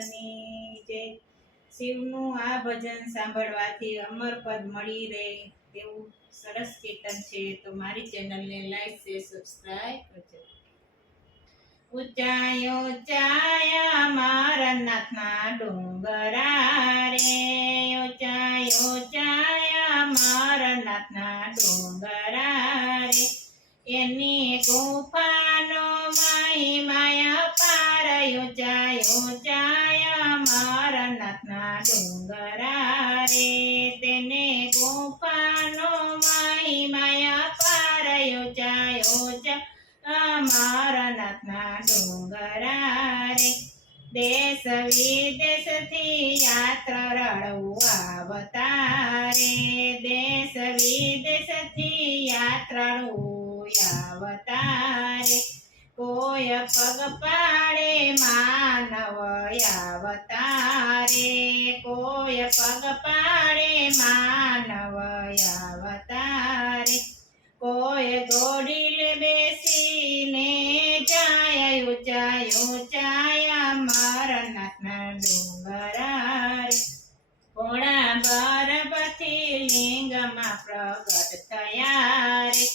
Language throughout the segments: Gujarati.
કૃષ્ણની જય। શિવનું આ ભજન સાંભળવાથી અમરપદ મળી રહે તેવું સરસ કીર્તન છે, તો મારી ચેનલને લાઈક શેર સબસ્ક્રાઇબ કરજો। ઊંચાયો ઊંચાયા મારા નાથના ડુંગરા રે, ઊંચાયો ઊંચાયા મારા નાથના ડુંગરા રે, એની ગુફાનો મહિમા પાર, ઊંચાયો ઊંચાયા મારા નાથના ડુંગરા રે, તેને ગુફાનો મહિમા પાર, ઊંચાયો ઊંચાયા મારા નાથના ડુંગરા રે। દેશ વિદેશથી યાત્રાળુ આવતા રે, દેશ વિદેશથી યાત્રાળુ આવતા રે, કોઈ પગ પાડે માનવ આવતા રે, કોઈ પગ પાડે માનવ આવતા રે, કોઈ ઘોડીલે બેસીને જાય, ઊંચાયો ઊંચાયા મારા નાથના ડુંગરા રે, પોણા બરફથી લિંગમાં પ્રગટ થયા રે,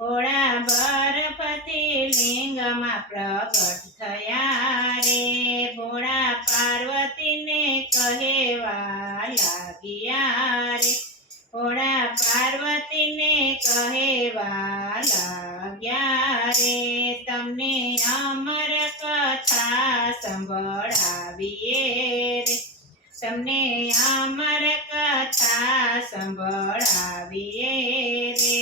પોણા બરફથી લિંગમાં પ્રગટ થયા રે, ભોળા પાર્વતીને કહેવા લાગ્યા રે, ભોળા પાર્વતીને કહેવા લાગ્યા રે, તમને અમર કથા સંભળાવીએ રે, તમને અમર કથા સંભળાવીએ રે,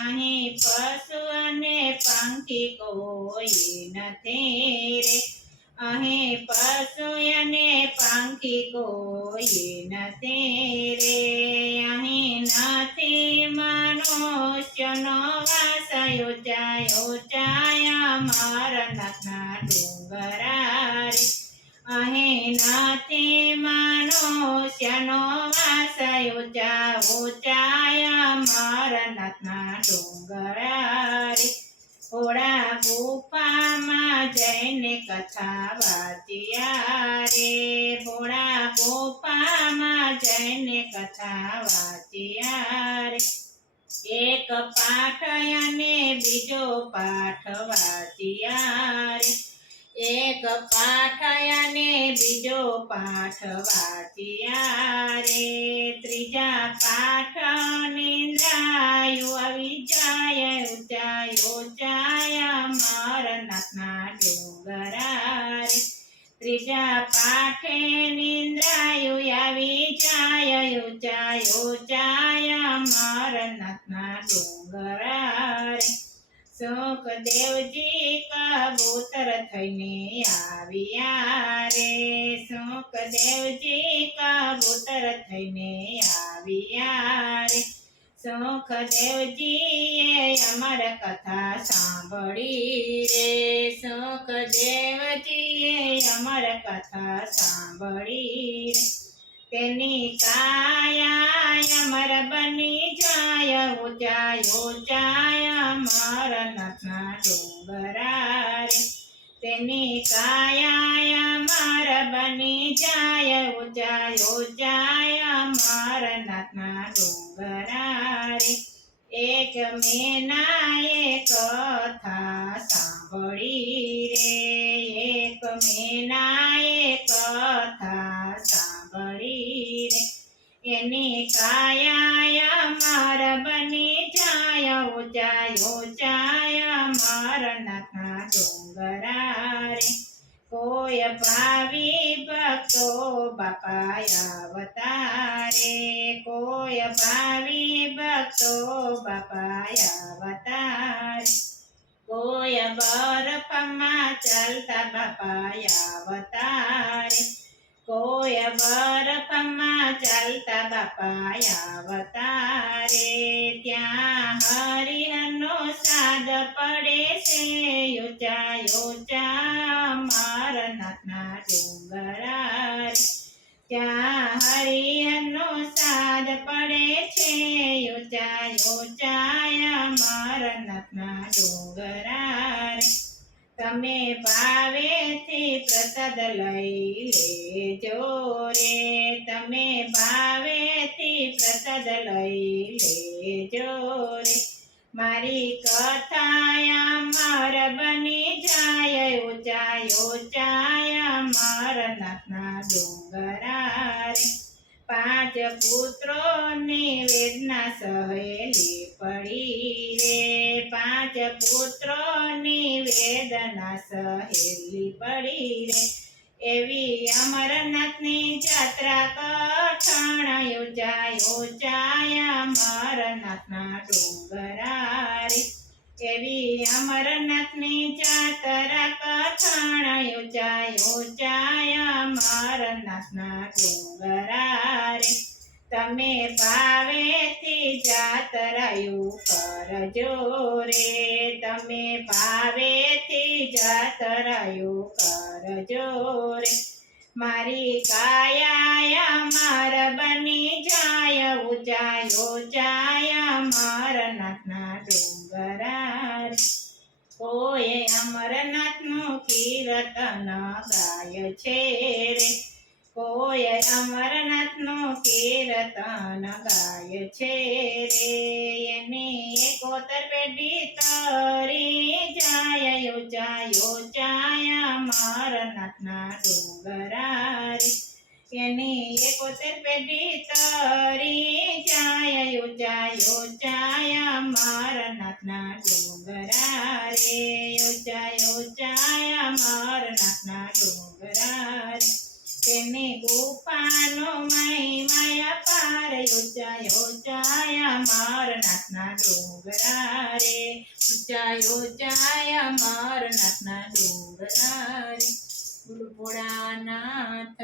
અહીં પશુ અને પંખી કોઈ નથી રે, અહીં પશુ અને પંખી કોઈ નથી રે, અહીં નથી મનુષ્યનો વાસ, ઊંચાયો ઊંચાયા મારા નાથના ડુંગરા રે, અહીં નથી મનુષ્યનો વાસ, ઊંચા ઊંચાયા મારા નાથના ડુંગરા રે, ભોળા ગુફામાં જઈને કથા વાંચ્યા રે, ભોળા ગુફામાં જઈને કથા વાંચ્યા રે, એક પાઠ અને બીજો પાઠ વાંચ્યા રે, એક પાઠ અને બીજો પાઠ વાંચ્યા રે, ત્રીજા પાઠ નિંદ્રાયું આવી જાય, ઊંચાયો ઊંચાયા મારા નાથના ડુંગરા રે, ત્રીજા પાઠે નિંદ્રાયું આવી જાય, ઊંચાયો ઊંચાયા મારા નાથના ડુંગરા રે, સુખદેવજી કબૂતર થઈને આવ્યા રે, સુખદેવજી કબૂતર થઈને આવ્યા રે, સુખદેવજીએ અમર કથા સાંભળી રે, સુખદેવજીએ અમર કથા સાંભળી રે, તેની કાયા અમર બની જાય, ઊંચાયો ઊંચાયા મારા નાથના ડુંગરા રે, તેની કાયા અમર બની જાય, ઊંચાયો ઊંચાયા મારા નાથના ડુંગરા રે, એક મેનાએ કથા સાંભળી રે, એક મેનાએ કથા સાંભળી રે, એની કાયા અમર બની જાય, ઊંચાયો ઊંચાયા મારા નાથના ડુંગરા રે, કોઈ ભાવી ભક્તો બાપા આવતા રે, કોઈ ભાવી ભક્તો બાપા આવતા રે, કોઈ બરફમાં ચાલતા બાપા આવતા રે, કોઈ બરફમાં ચાલતા બાપા આવતા રે, ત્યાં હરિહરનો સાદ પડે છે, ઊંચાયો ઊંચા મારા નાથના ડુંગરા રે, ત્યાં હરિહરનો સાદ પડે છે, ઊંચાયો ઊંચાયા મારા નાથના ડુંગરા રે, તમે ભાવેથી પ્રસાદ લઈ લેજો રે, તમે ભાવેથી પ્રસાદ લઈ લેજો રે. મારી કથા અમર બની જાય, ઊંચાઈ ઊંચાઈ અમરનાથના ડુંગરા રે. પાંચ પુત્રોની વેદના સહેલી પડી રે, પાંચ પુત્રોની વેદના સહેલી પડી રે. એવી અમરનાથની જાત્રા કઠણ, ઊંચાઈ ઊંચાઈ અમરનાથના ડુંગરા રે. એવી અમરનાથની જાત્રા કઠણ, ઊંચાઈ ઊંચાઈ અમરનાથના ડુંગરા રે. તમે ભાવેથી જાતરાયું કરજો રે, તમે ભાવેથી જાતરાયું કરજો રે. મારી કાયા અમર બની જાય, ઊંચાઈ ઊંચાઈ અમરનાથના ડુંગરા રે. કોઈ અમરનાથનું કીર્તન ગાય છે રે, કોઈ અમરનાથનું કીર્તન ગાય છે રે. એની 71 પેઢી તરી જાય, ઊંચાઈ ઊંચાઈ અમરનાથના ડુંગરા રે. એની 71 પેઢી તરી જાય, ઊંચાઈ ઊંચાઈ અમરનાથના ડુંગરા રે, ઊંચાઈ ઊંચાઈ અમરનાથના ડુંગરા રે. તેની ગુફાનો મહિમા અપાર, ઊંચાઈ ઊંચાઈ અમરનાથના ડુંગરા રે, ઊંચાઈ ઊંચાઈ અમરનાથના ડુંગરા રે. ગુરુ ભોળાનાથ